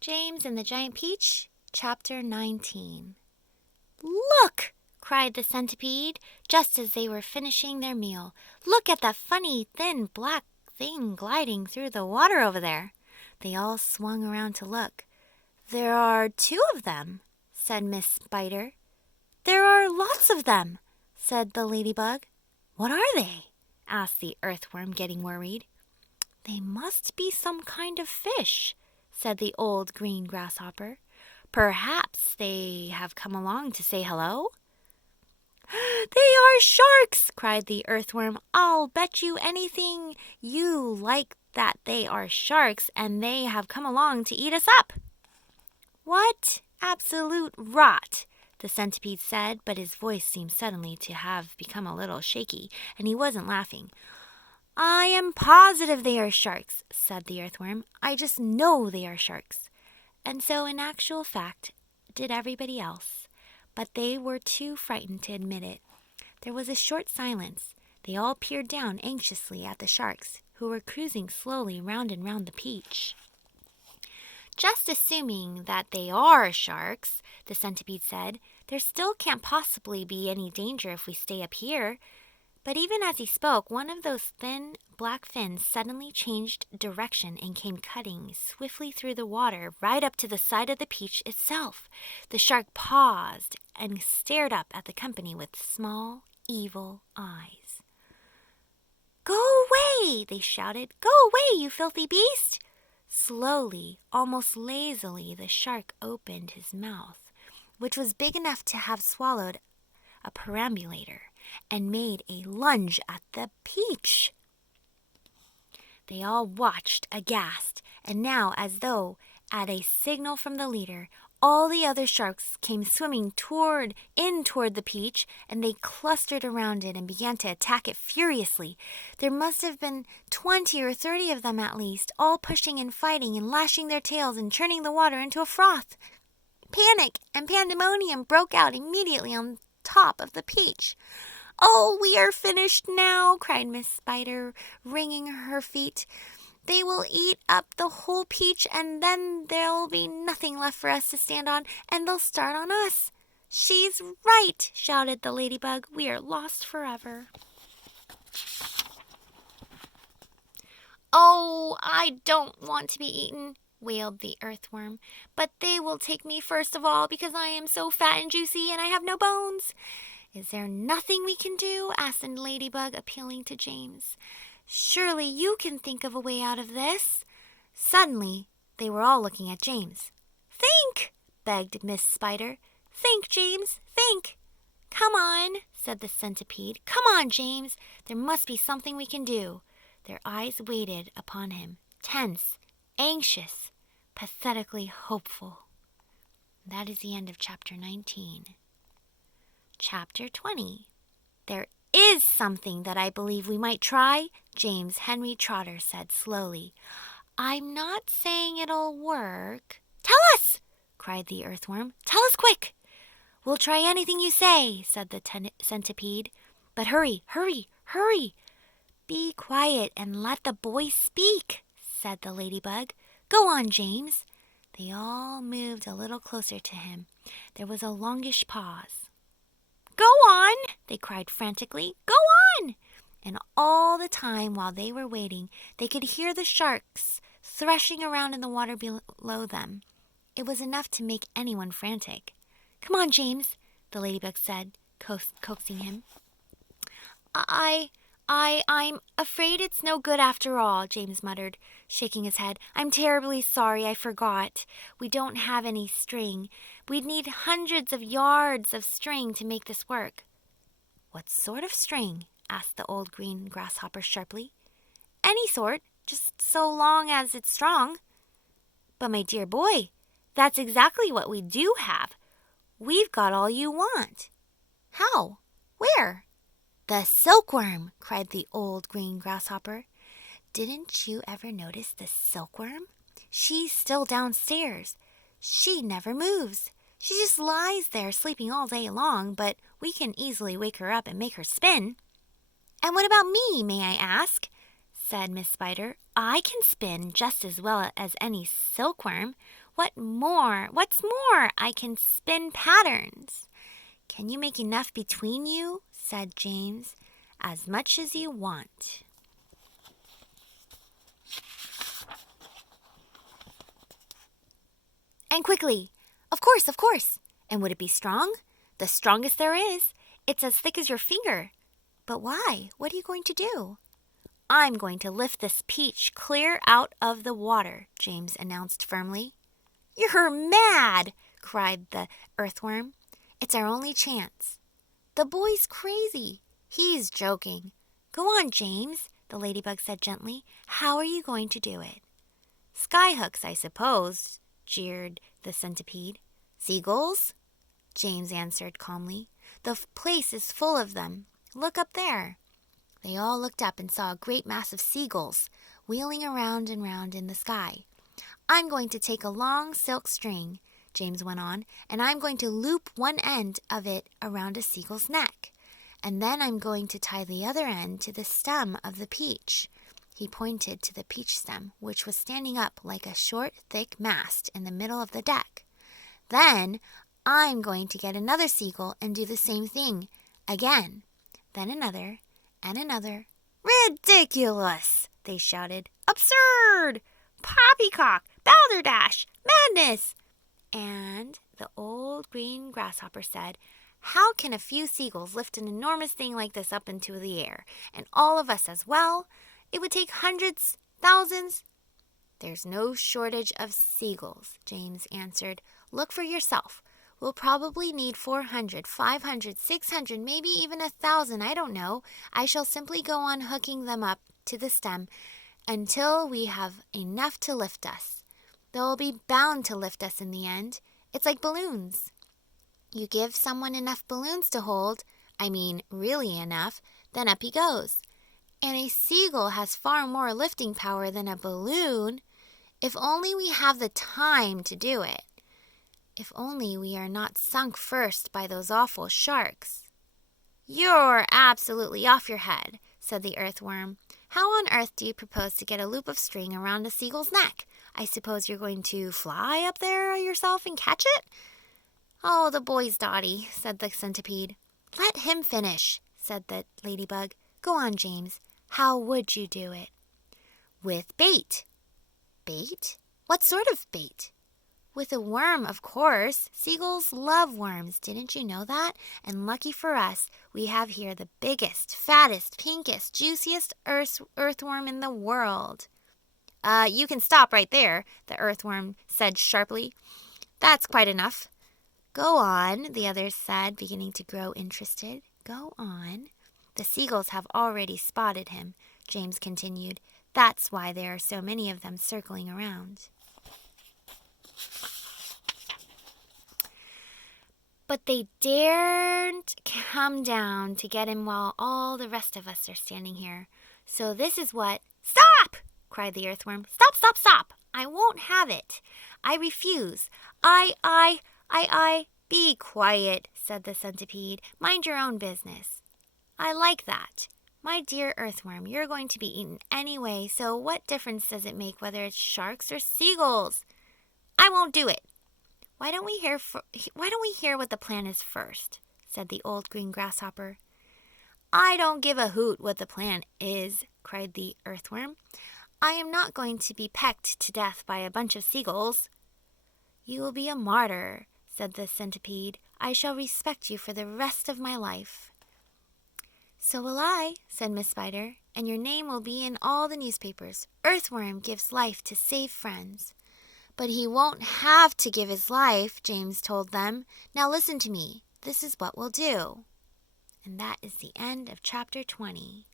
James and the Giant Peach, Chapter 19. "Look!" cried the centipede, just as they were finishing their meal. "Look at that funny, thin, black thing gliding through the water over there." They all swung around to look. "There are 2 of them," said Miss Spider. "There are lots of them," said the ladybug. "What are they?" asked the earthworm, getting worried. "They must be some kind of fish," said the old green grasshopper. "Perhaps they have come along to say hello?" "They are sharks!" cried the earthworm. "I'll bet you anything you like that they are sharks, and they have come along to eat us up." "What absolute rot!" the centipede said, but his voice seemed suddenly to have become a little shaky, and he wasn't laughing. "I am positive they are sharks," said the earthworm. "I just know they are sharks." And so, in actual fact, did everybody else. But they were too frightened to admit it. There was a short silence. They all peered down anxiously at the sharks, who were cruising slowly round and round the peach. "Just assuming that they are sharks," the centipede said, "there still can't possibly be any danger if we stay up here." But even as he spoke, one of those thin, black fins suddenly changed direction and came cutting swiftly through the water right up to the side of the peach itself. The shark paused and stared up at the company with small, evil eyes. "Go away!" they shouted. "Go away, you filthy beast!" Slowly, almost lazily, the shark opened his mouth, which was big enough to have swallowed a perambulator, and made a lunge at the peach. They all watched aghast, and now, as though at a signal from the leader, all the other sharks came swimming toward the peach, and they clustered around it and began to attack it furiously. There must have been 20 or 30 of them at least, all pushing and fighting and lashing their tails and churning the water into a froth. Panic and pandemonium broke out immediately on top of the peach. "Oh, we are finished now," cried Miss Spider, wringing her feet. "They will eat up the whole peach, and then there'll be nothing left for us to stand on, and they'll start on us." "She's right," shouted the ladybug. "We are lost forever." "Oh, I don't want to be eaten," wailed the earthworm. "But they will take me first of all because I am so fat and juicy and I have no bones." "Is there nothing we can do?" asked the ladybug, appealing to James. "Surely you can think of a way out of this." Suddenly, they were all looking at James. "Think!" begged Miss Spider. "Think, James, think!" "Come on," said the centipede. "Come on, James. There must be something we can do." Their eyes waited upon him, tense, anxious, pathetically hopeful. That is the end of Chapter 19. Chapter 20. "There is something that I believe we might try," James Henry Trotter said slowly. "I'm not saying it'll work." "Tell us!" cried the earthworm. "Tell us quick!" "We'll try anything you say," said the centipede. "But hurry, hurry, hurry!" "Be quiet and let the boy speak," said the ladybug. "Go on, James." They all moved a little closer to him. There was a longish pause. "Go on!" they cried frantically. "Go on!" And all the time while they were waiting, they could hear the sharks threshing around in the water below them. It was enough to make anyone frantic. "Come on, James," the ladybug said, coaxing him. I'm afraid it's no good after all," James muttered, shaking his head. "I'm terribly sorry, I forgot. We don't have any string. We'd need hundreds of yards of string to make this work." "What sort of string?" asked the old green grasshopper sharply. "Any sort, just so long as it's strong." "But my dear boy, that's exactly what we do have. We've got all you want." "How? Where?" "The silkworm!" cried the old green grasshopper. "Didn't you ever notice the silkworm? She's still downstairs. She never moves. She just lies there sleeping all day long, but we can easily wake her up and make her spin." "And what about me, may I ask?" said Miss Spider. "I can spin just as well as any silkworm. What's more, I can spin patterns." "Can you make enough between you?" said James. "As much as you want." "And quickly." Of course. "And would it be strong?" "The strongest there is. It's as thick as your finger." "But why? What are you going to do?" "I'm going to lift this peach clear out of the water," James announced firmly. "You're mad!" cried the earthworm. "It's our only chance." "The boy's crazy." "He's joking." "Go on, James," the ladybug said gently. "How are you going to do it?" "Skyhooks, I suppose," jeered the centipede. "Seagulls?" James answered calmly. "The place is full of them. Look up there." They all looked up and saw a great mass of seagulls wheeling around and round in the sky. "I'm going to take a long silk string," James went on, "and I'm going to loop one end of it around a seagull's neck. And then I'm going to tie the other end to the stem of the peach." He pointed to the peach stem, which was standing up like a short, thick mast in the middle of the deck. "Then I'm going to get another seagull and do the same thing again. Then another, and another." "Ridiculous!" they shouted. "Absurd! Poppycock! Balderdash! Madness!" And the old green grasshopper said, "How can a few seagulls lift an enormous thing like this up into the air, and all of us as well? It would take hundreds, thousands." "There's no shortage of seagulls," James answered. "Look for yourself. We'll probably need 400, 500, 600, maybe even 1,000, I don't know. I shall simply go on hooking them up to the stem until we have enough to lift us. They'll be bound to lift us in the end. It's like balloons. You give someone enough balloons to hold, really enough, then up he goes. And a seagull has far more lifting power than a balloon, if only we have the time to do it. If only we are not sunk first by those awful sharks." "You're absolutely off your head," said the earthworm. "How on earth do you propose to get a loop of string around a seagull's neck? I suppose you're going to fly up there yourself and catch it?" "Oh, the boy's dotty," said the centipede. "Let him finish," said the ladybug. "Go on, James. How would you do it?" "With bait." "Bait? What sort of bait?" "With a worm, of course. Seagulls love worms. Didn't you know that? And lucky for us, we have here the biggest, fattest, pinkest, juiciest earthworm in the world." You can stop right there," the earthworm said sharply. "That's quite enough." "Go on," the others said, beginning to grow interested. "Go on." "The seagulls have already spotted him," James continued. "That's why there are so many of them circling around." "But they daren't come down to get him while all the rest of us are standing here. So this is what—" "Stop!" cried the earthworm. Stop! I won't have it. I refuse. I. Be quiet," said the centipede. "Mind your own business." "I like that. My dear earthworm, you're going to be eaten anyway, so what difference does it make whether it's sharks or seagulls?" "I won't do it." Why don't we hear what the plan is first?" said the old green grasshopper. "I don't give a hoot what the plan is," cried the earthworm. "I am not going to be pecked to death by a bunch of seagulls." "You will be a martyr," said the centipede. "I shall respect you for the rest of my life." "So will I," said Miss Spider, "and your name will be in all the newspapers. Earthworm gives life to save friends." "But he won't have to give his life," James told them. "Now listen to me. This is what we'll do." And that is the end of chapter 20.